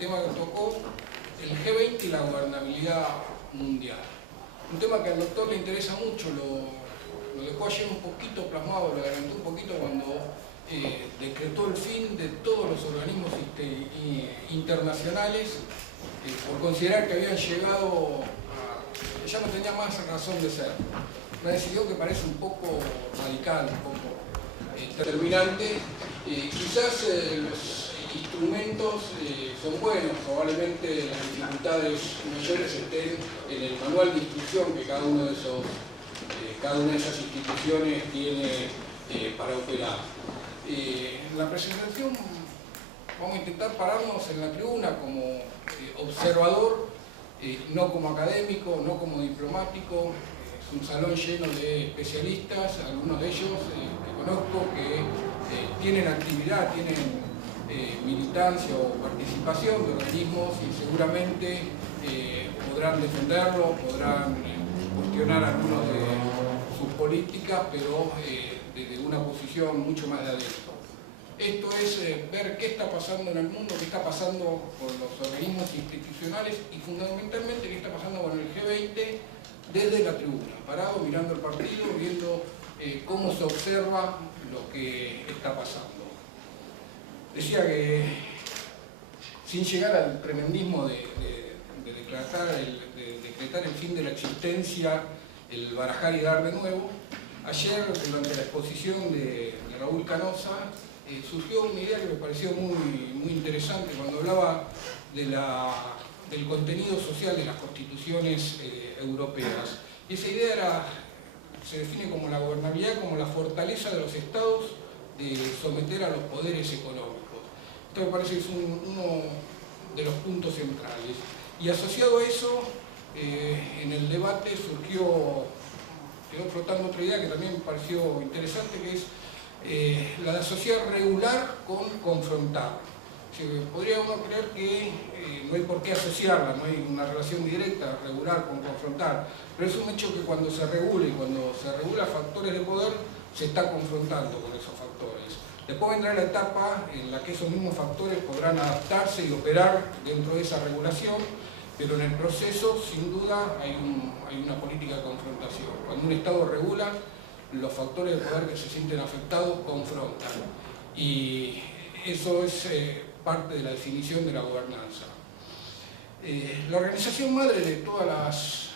tema que tocó, el G20 y la gobernabilidad mundial. Un tema que al doctor le interesa mucho, lo dejó ayer un poquito plasmado, lo adelantó un poquito cuando decretó el fin de todos los organismos internacionales por considerar que habían llegado a... ya no tenía más razón de ser. Una decisión que parece un poco radical, un poco determinante. Quizás los instrumentos son buenos, probablemente las dificultades mayores estén en el manual de instrucción que cada una de esas instituciones tiene para operar. En la presentación vamos a intentar pararnos en la tribuna como observador, no como académico, no como diplomático. Es un salón lleno de especialistas, algunos de ellos que conozco que tienen actividad, tienen militancia o participación de organismos y seguramente podrán defenderlo, podrán cuestionar algunas de sus políticas, pero desde una posición mucho más de adentro. Esto es ver qué está pasando en el mundo, qué está pasando con los organismos institucionales y fundamentalmente qué está pasando con el G20 desde la tribuna, parado, mirando el partido, viendo cómo se observa lo que está pasando. Decía que, sin llegar al tremendismo de decretar el fin de la existencia, el barajar y dar de nuevo, ayer, durante la exposición de Raúl Canosa, surgió una idea que me pareció muy interesante cuando hablaba del contenido social de las constituciones europeas. Y esa idea se define como la gobernabilidad, como la fortaleza de los estados de someter a los poderes económicos. Esto me parece que es uno de los puntos centrales. Y asociado a eso, en el debate quedó flotando otra idea que también me pareció interesante, que es la de asociar regular con confrontar. Podría uno creer que no hay por qué asociarla, no hay una relación directa, regular con confrontar, pero es un hecho que cuando se regula y cuando se regula factores de poder, se está confrontando con esos factores. Después vendrá la etapa en la que esos mismos factores podrán adaptarse y operar dentro de esa regulación, pero en el proceso, sin duda, hay una política de confrontación. Cuando un Estado regula, los factores de poder que se sienten afectados confrontan. Y eso es parte de la definición de la gobernanza. La organización madre de todas las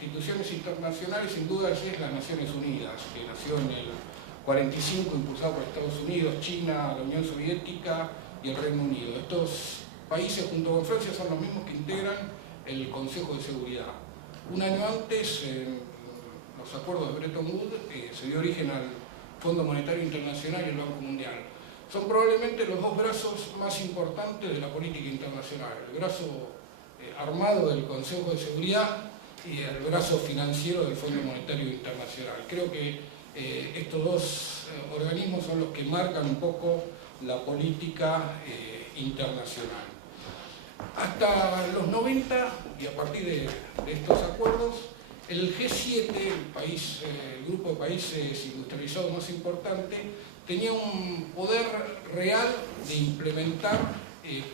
instituciones internacionales, sin duda, es las Naciones Unidas, que nació en el 45, impulsado por Estados Unidos, China, la Unión Soviética y el Reino Unido. Estos países, junto con Francia, son los mismos que integran el Consejo de Seguridad. Un año antes, en los acuerdos de Bretton Woods, se dio origen al Fondo Monetario Internacional y el Banco Mundial. Son probablemente los dos brazos más importantes de la política internacional, el brazo armado del Consejo de Seguridad y el brazo financiero del Fondo Monetario Internacional. Creo que estos dos organismos son los que marcan un poco la política internacional. Hasta los 90, y a partir de estos acuerdos, el G7, el grupo de países industrializados más importante, tenía un poder real de implementar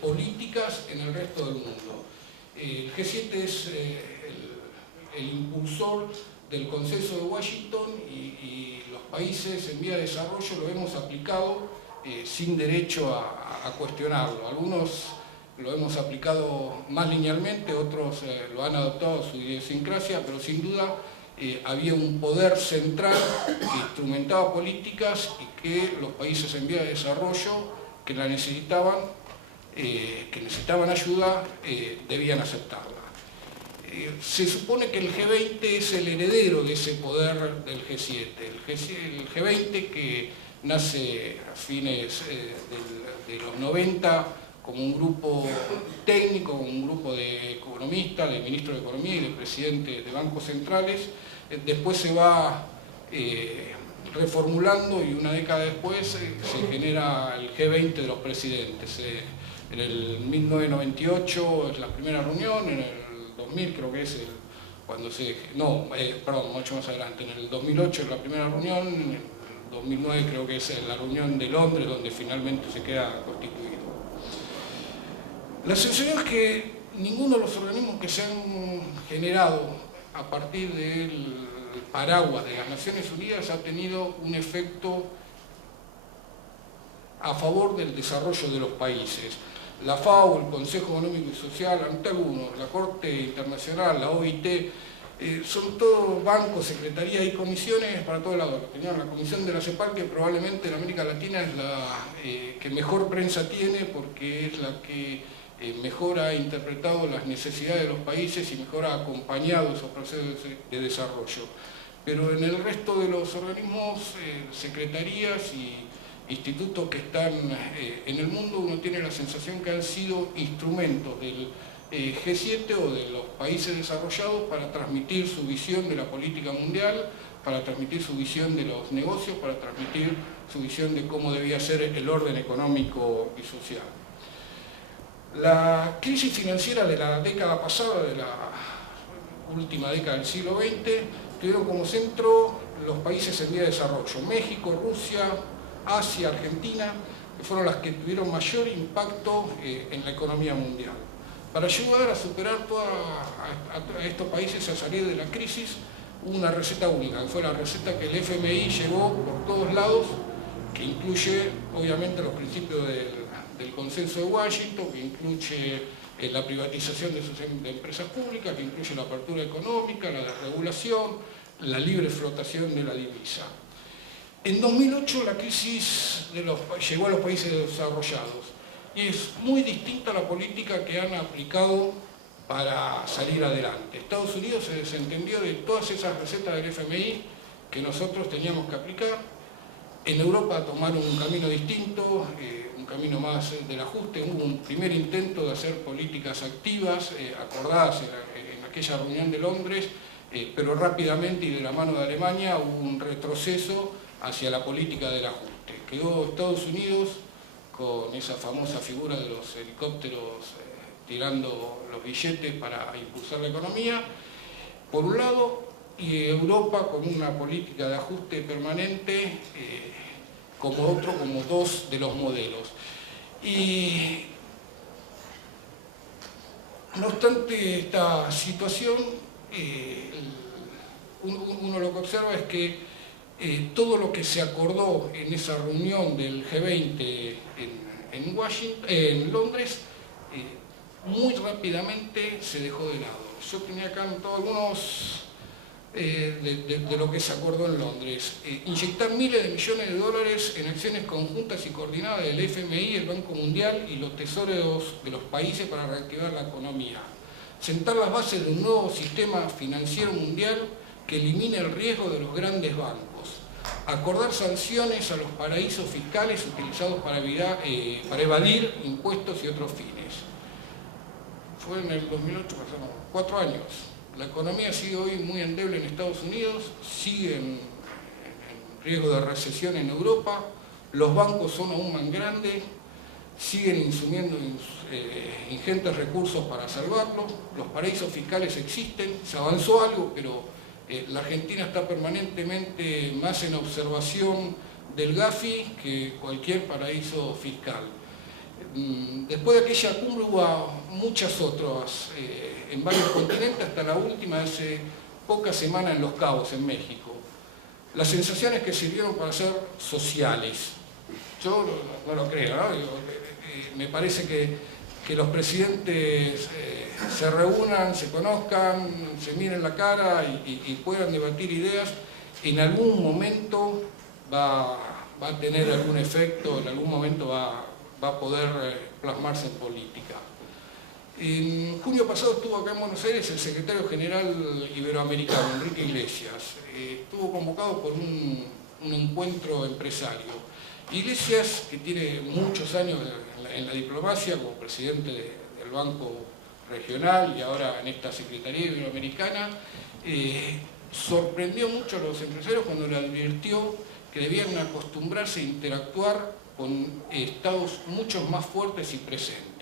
políticas en el resto del mundo. El G7 es el impulsor del Consenso de Washington y los países en vía de desarrollo lo hemos aplicado sin derecho a cuestionarlo. Algunos lo hemos aplicado más linealmente, otros lo han adoptado a su idiosincrasia, pero sin duda había un poder central que instrumentaba políticas y que los países en vía de desarrollo que necesitaban ayuda, debían aceptarla. Se supone que el G20 es el heredero de ese poder del G7. El G20, que nace a fines de los 90 como un grupo técnico, como un grupo de economistas, de ministros de Economía y de presidentes de bancos centrales, después se va reformulando y una década después se genera el G20 de los presidentes. En el 1998 es la primera reunión, en el 2000 creo que es mucho más adelante, en el 2008 es la primera reunión, en el 2009 creo que es la reunión de Londres donde finalmente se queda constituido. La sensación es que ninguno de los organismos que se han generado a partir del paraguas de las Naciones Unidas ha tenido un efecto a favor del desarrollo de los países. La FAO, el Consejo Económico y Social, ante algunos, la Corte Internacional, la OIT, son todos bancos, secretarías y comisiones para todo lado. Tenían la Comisión de la CEPAL, que probablemente en América Latina es la que mejor prensa tiene, porque es la que mejor ha interpretado las necesidades de los países y mejor ha acompañado esos procesos de desarrollo. Pero en el resto de los organismos, secretarías y institutos que están en el mundo, uno tiene la sensación que han sido instrumentos del G7 o de los países desarrollados para transmitir su visión de la política mundial, para transmitir su visión de los negocios, para transmitir su visión de cómo debía ser el orden económico y social. La crisis financiera de la década pasada, de la última década del siglo XX, tuvieron como centro los países en vía de desarrollo: México, Rusia, Asia, Argentina, que fueron las que tuvieron mayor impacto en la economía mundial. Para ayudar a superar a estos países a salir de la crisis, hubo una receta única, que fue la receta que el FMI llevó por todos lados, que incluye obviamente los principios del consenso de Washington, que incluye la privatización de empresas públicas, que incluye la apertura económica, la desregulación, la libre flotación de la divisa. En 2008 la crisis llegó a los países desarrollados y es muy distinta a la política que han aplicado para salir adelante. Estados Unidos se desentendió de todas esas recetas del FMI que nosotros teníamos que aplicar. En Europa tomaron un camino distinto, un camino más del ajuste. Hubo un primer intento de hacer políticas activas, acordadas en aquella reunión de Londres, pero rápidamente y de la mano de Alemania hubo un retroceso hacia la política del ajuste. Quedó Estados Unidos con esa famosa figura de los helicópteros tirando los billetes para impulsar la economía, por un lado, y Europa con una política de ajuste permanente como otro, como dos de los modelos. Y no obstante esta situación, uno lo que observa es que todo lo que se acordó en esa reunión del G20 en Londres, muy rápidamente se dejó de lado. Yo tenía acá anotado algunos de lo que se acordó en Londres. Inyectar miles de millones de dólares en acciones conjuntas y coordinadas del FMI, el Banco Mundial y los tesoros de los países para reactivar la economía. Sentar las bases de un nuevo sistema financiero mundial que elimine el riesgo de los grandes bancos. Acordar sanciones a los paraísos fiscales utilizados para evadir impuestos y otros fines. Fue en el 2008, pasaron 4 años. La economía sigue hoy muy endeble en Estados Unidos, sigue en riesgo de recesión en Europa, los bancos son aún más grandes, siguen insumiendo ingentes recursos para salvarlos, los paraísos fiscales existen, se avanzó algo, pero la Argentina está permanentemente más en observación del GAFI que cualquier paraíso fiscal. Después de aquella cumbre hubo muchas otras en varios continentes, hasta la última hace pocas semanas en Los Cabos, en México. Las sensaciones que sirvieron para ser sociales. Yo no lo creo, ¿no? Me parece que los presidentes se reúnan, se conozcan, se miren la cara y puedan debatir ideas, en algún momento va a tener algún efecto, en algún momento va a poder plasmarse en política. En junio pasado estuvo acá en Buenos Aires el secretario general iberoamericano, Enrique Iglesias. Estuvo convocado por un encuentro empresario. Iglesias, que tiene muchos años en la diplomacia como presidente del Banco Regional y ahora en esta Secretaría Iberoamericana, sorprendió mucho a los empresarios cuando le advirtió que debían acostumbrarse a interactuar con estados mucho más fuertes y presentes.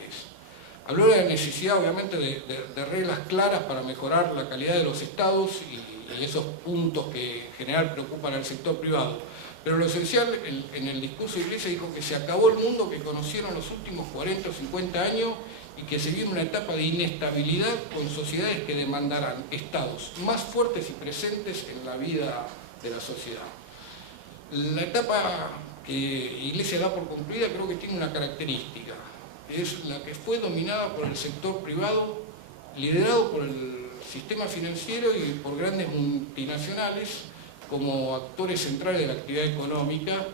Habló de la necesidad, obviamente, de reglas claras para mejorar la calidad de los estados y esos puntos que en general preocupan al sector privado. Pero lo esencial, en el discurso de Iglesias dijo que se acabó el mundo que conocieron los últimos 40 o 50 años y y que se viene una etapa de inestabilidad con sociedades que demandarán estados más fuertes y presentes en la vida de la sociedad. La etapa que Iglesias da por concluida creo que tiene una característica, que es la que fue dominada por el sector privado, liderado por el sistema financiero y por grandes multinacionales como actores centrales de la actividad económica,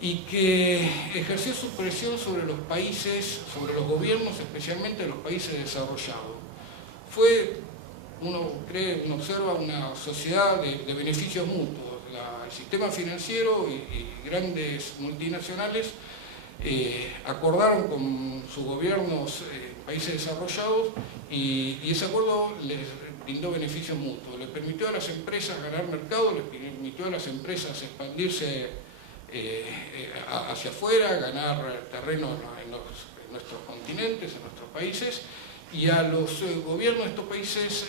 y que ejerció su presión sobre los países, sobre los gobiernos, especialmente de los países desarrollados. Fue, uno observa una sociedad de beneficios mutuos. El sistema financiero y grandes multinacionales acordaron con sus gobiernos países desarrollados y ese acuerdo les brindó beneficios mutuos. Les permitió a las empresas ganar mercado, les permitió a las empresas expandirse hacia afuera, ganar terreno en nuestros continentes, en nuestros países, y a los gobiernos de estos países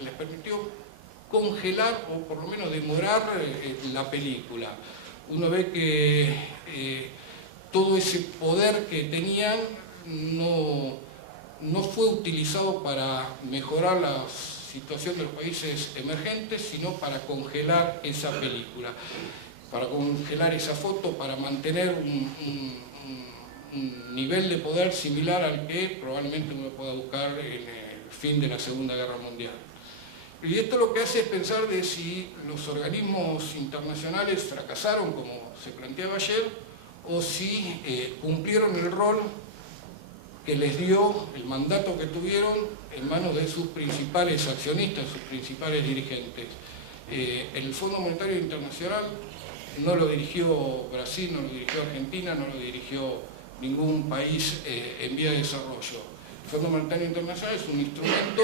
les permitió congelar o por lo menos demorar la película. Uno ve que todo ese poder que tenían no fue utilizado para mejorar la situación de los países emergentes, sino para congelar esa película, para congelar esa foto, para mantener un nivel de poder similar al que probablemente uno pueda buscar en el fin de la Segunda Guerra Mundial. Y esto lo que hace es pensar de si los organismos internacionales fracasaron, como se planteaba ayer, o si cumplieron el rol que les dio, el mandato que tuvieron en manos de sus principales accionistas, sus principales dirigentes. El Fondo Monetario Internacional no lo dirigió Brasil, no lo dirigió Argentina, no lo dirigió ningún país en vía de desarrollo. El Fondo Monetario Internacional es un instrumento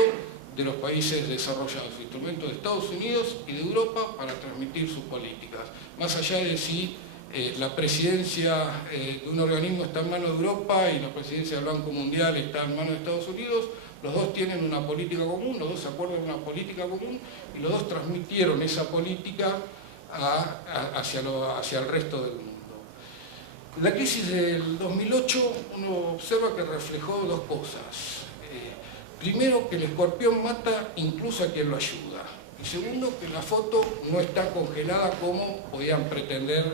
de los países desarrollados, un instrumento de Estados Unidos y de Europa para transmitir sus políticas. Más allá de si la presidencia de un organismo está en manos de Europa y la presidencia del Banco Mundial está en manos de Estados Unidos, los dos tienen una política común, los dos se acuerdan de una política común y los dos transmitieron esa política hacia el resto del mundo. La crisis del 2008 uno observa que reflejó dos cosas. Primero, que el escorpión mata incluso a quien lo ayuda. Y segundo, que la foto no está congelada como podían pretender,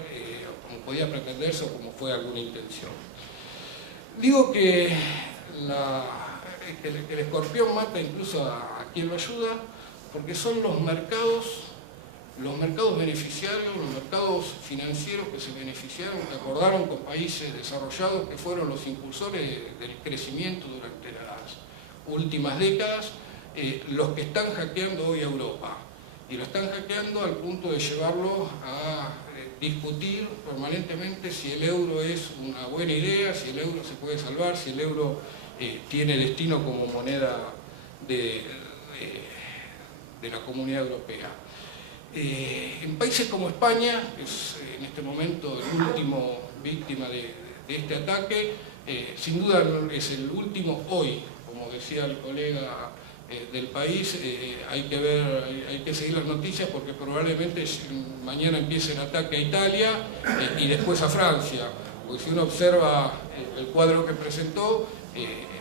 como podía pretenderse o como fue alguna intención. Digo que el escorpión mata incluso a quien lo ayuda porque son los mercados beneficiarios, los mercados financieros que se beneficiaron, que acordaron con países desarrollados que fueron los impulsores del crecimiento durante las últimas décadas, los que están hackeando hoy a Europa. Y lo están hackeando al punto de llevarlo a discutir permanentemente si el euro es una buena idea, si el euro se puede salvar, si el euro tiene destino como moneda de la Comunidad Europea. En países como España, que es en este momento el último víctima de este ataque, sin duda es el último hoy, como decía el colega del País, hay que seguir las noticias porque probablemente mañana empiece el ataque a Italia y después a Francia, porque si uno observa el cuadro que presentó,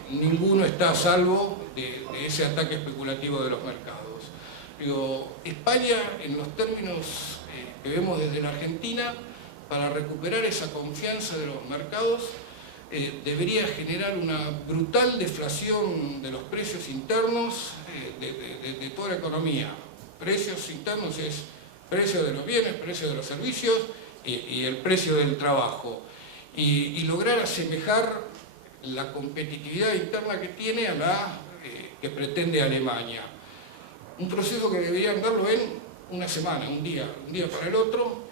ninguno está a salvo de ese ataque especulativo de los mercados. Digo, España, en los términos que vemos desde la Argentina, para recuperar esa confianza de los mercados, debería generar una brutal deflación de los precios internos de toda la economía. Precios internos es precio de los bienes, precio de los servicios y el precio del trabajo. Y lograr asemejar la competitividad interna que tiene a la que pretende Alemania. Un proceso que deberían darlo en una semana, un día para el otro,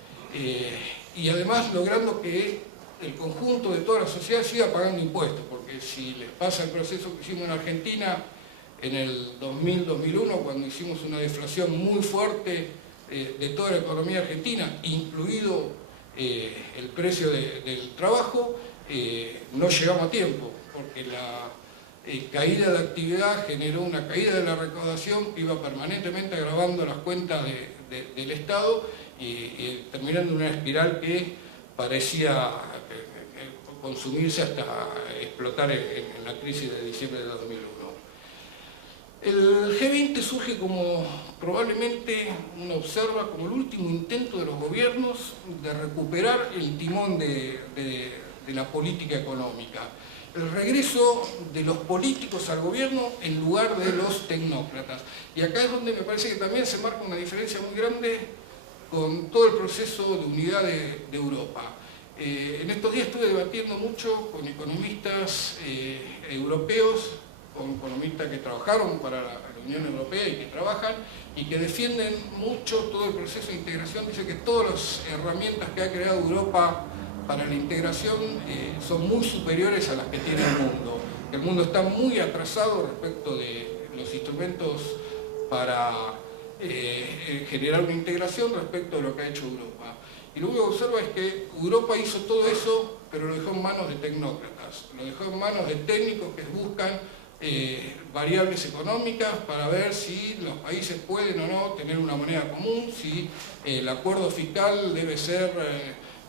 y además logrando que el conjunto de toda la sociedad siga pagando impuestos, porque si les pasa el proceso que hicimos en Argentina en el 2000-2001, cuando hicimos una deflación muy fuerte de toda la economía argentina, incluido el precio del trabajo, no llegamos a tiempo, porque la caída de actividad generó una caída de la recaudación que iba permanentemente agravando las cuentas del Estado y terminando en una espiral que parecía consumirse hasta explotar en la crisis de diciembre de 2001. El G20 surge como, probablemente uno observa, como el último intento de los gobiernos de recuperar el timón de la política económica. El regreso de los políticos al gobierno en lugar de los tecnócratas. Y acá es donde me parece que también se marca una diferencia muy grande con todo el proceso de unidad de Europa. En estos días estuve debatiendo mucho con economistas europeos, con economistas que trabajaron para la Unión Europea y que trabajan y que defienden mucho todo el proceso de integración. Dicen que todas las herramientas que ha creado Europa para la integración son muy superiores a las que tiene el mundo. El mundo está muy atrasado respecto de los instrumentos para generar una integración respecto de lo que ha hecho Europa. Y lo único que observa es que Europa hizo todo eso, pero lo dejó en manos de tecnócratas, lo dejó en manos de técnicos que buscan variables económicas para ver si los países pueden o no tener una moneda común, si el acuerdo fiscal debe ser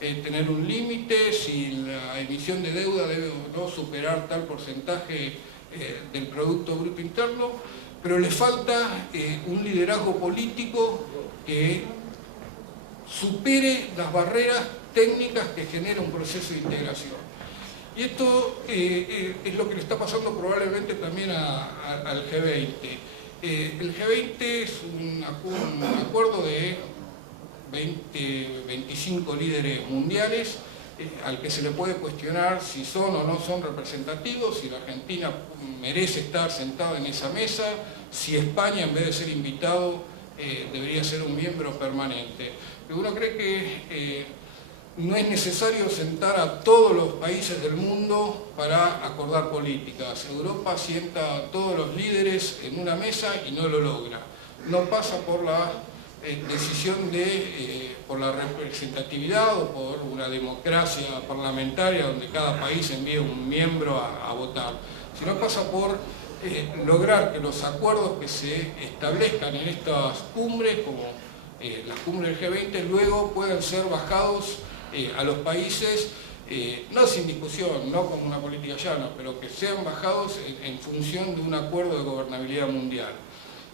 tener un límite, si la emisión de deuda debe o no superar tal porcentaje del Producto Bruto Interno, pero le falta un liderazgo político que supere las barreras técnicas que genera un proceso de integración. Y esto es lo que le está pasando probablemente también al G20. El G20 es un acuerdo de 25 líderes mundiales al que se le puede cuestionar si son o no son representativos, si la Argentina merece estar sentada en esa mesa, si España en vez de ser invitado debería ser un miembro permanente. Pero uno cree que no es necesario sentar a todos los países del mundo para acordar políticas. Europa sienta a todos los líderes en una mesa y no lo logra. No pasa por la decisión por la representatividad o por una democracia parlamentaria donde cada país envíe un miembro a votar, sino pasa por lograr que los acuerdos que se establezcan en estas cumbres, como las cumbres del G20, luego puedan ser bajados a los países, no sin discusión, no como una política llana, pero que sean bajados en función de un acuerdo de gobernabilidad mundial.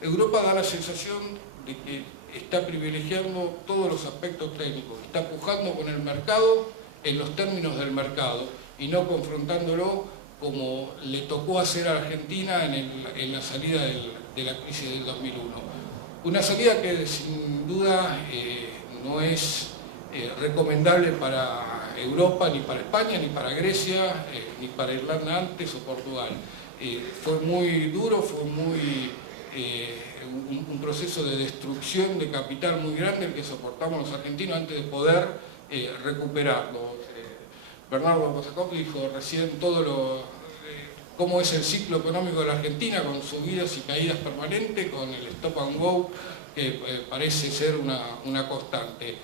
Europa da la sensación de que está privilegiando todos los aspectos técnicos, está pujando con el mercado en los términos del mercado y no confrontándolo como le tocó hacer a Argentina en la salida de la crisis del 2001. Una salida que sin duda no es recomendable para Europa, ni para España, ni para Grecia, ni para Irlanda antes o Portugal. Fue muy duro, fue muy un proceso de destrucción de capital muy grande el que soportamos los argentinos antes de poder recuperarlo. Bernardo Kosakov dijo recién cómo es el ciclo económico de la Argentina, con subidas y caídas permanentes, con el stop and go, que parece ser una constante.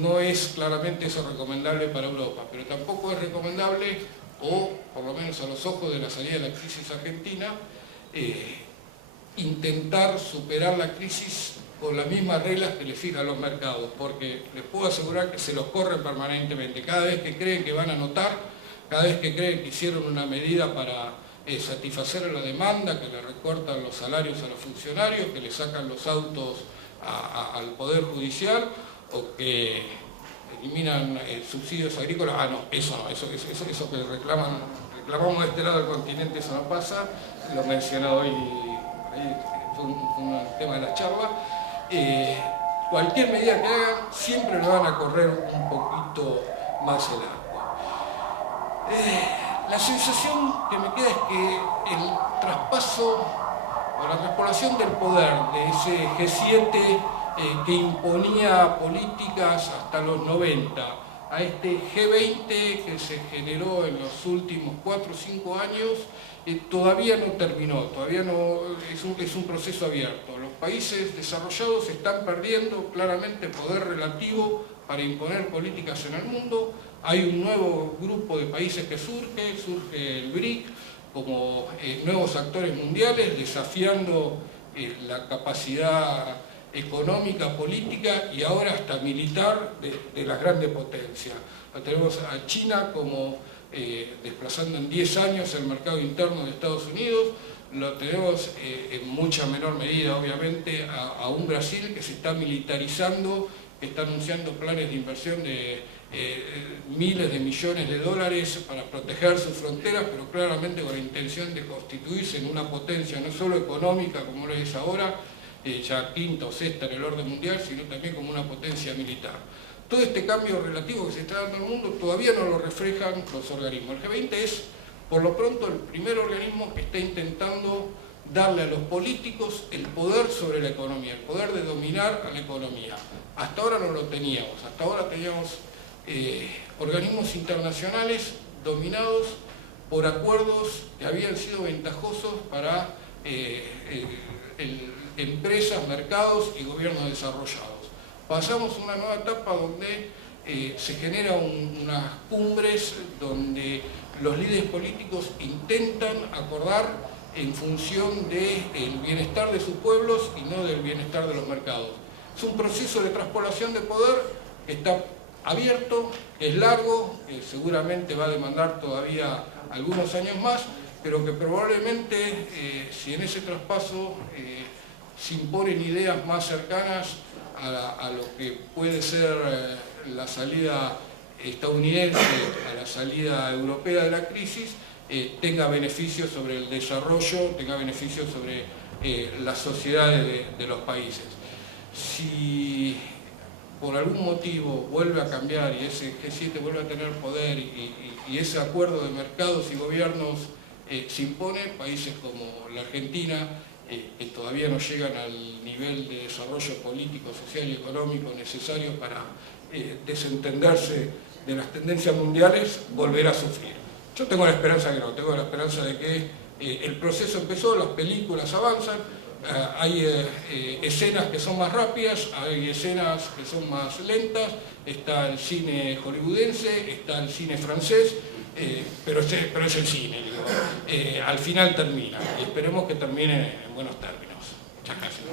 No es claramente eso recomendable para Europa, pero tampoco es recomendable, o por lo menos a los ojos de la salida de la crisis argentina, intentar superar la crisis con las mismas reglas que le fijan los mercados, porque les puedo asegurar que se los corren permanentemente. Cada vez que creen que van a notar, cada vez que creen que hicieron una medida para satisfacer la demanda, que le recortan los salarios a los funcionarios, que le sacan los autos al Poder Judicial, o que eliminan subsidios agrícolas, eso que reclamamos de este lado del continente, eso no pasa, lo he mencionado hoy, fue un tema de la charla. Cualquier medida que hagan siempre le van a correr un poquito más el agua. La sensación que me queda es que el traspaso o la traspolación del poder de ese G7 que imponía políticas hasta los 90 a este G20 que se generó en los últimos 4 o 5 años, todavía no terminó, todavía no es un proceso abierto. Los países desarrollados están perdiendo claramente poder relativo para imponer políticas en el mundo. Hay un nuevo grupo de países que surge el BRIC, como nuevos actores mundiales, desafiando la capacidad económica, política y ahora hasta militar de las grandes potencias. Tenemos a China como desplazando en 10 años el mercado interno de Estados Unidos. Lo tenemos en mucha menor medida, obviamente, a un Brasil que se está militarizando, que está anunciando planes de inversión de miles de millones de dólares para proteger sus fronteras, pero claramente con la intención de constituirse en una potencia no solo económica como lo es ahora, ya quinta o sexta en el orden mundial, sino también como una potencia militar. Todo este cambio relativo que se está dando en el mundo todavía no lo reflejan los organismos. El G20 es, por lo pronto, el primer organismo que está intentando darle a los políticos el poder sobre la economía, el poder de dominar a la economía. Hasta ahora no lo teníamos, hasta ahora teníamos organismos internacionales dominados por acuerdos que habían sido ventajosos para empresas, mercados y gobiernos desarrollados. Pasamos a una nueva etapa donde se generan unas cumbres donde los líderes políticos intentan acordar en función del bienestar de sus pueblos y no del bienestar de los mercados. Es un proceso de traspolación de poder que está abierto, es largo, seguramente va a demandar todavía algunos años más, pero que probablemente si en ese traspaso se imponen ideas más cercanas a lo que puede ser la salida estadounidense, a la salida europea de la crisis, tenga beneficios sobre el desarrollo, tenga beneficios sobre las sociedades de los países. Si por algún motivo vuelve a cambiar y ese G7 vuelve a tener poder y ese acuerdo de mercados y gobiernos se impone, países como la Argentina, que todavía no llegan al nivel de desarrollo político, social y económico necesario para desentenderse de las tendencias mundiales, volverá a sufrir. Yo tengo la esperanza que no, tengo la esperanza de que el proceso empezó, las películas avanzan, hay escenas que son más rápidas, hay escenas que son más lentas, está el cine hollywoodense, está el cine francés, pero es el cine, digo. Al final termina, y esperemos que termine en buenos términos. Muchas gracias.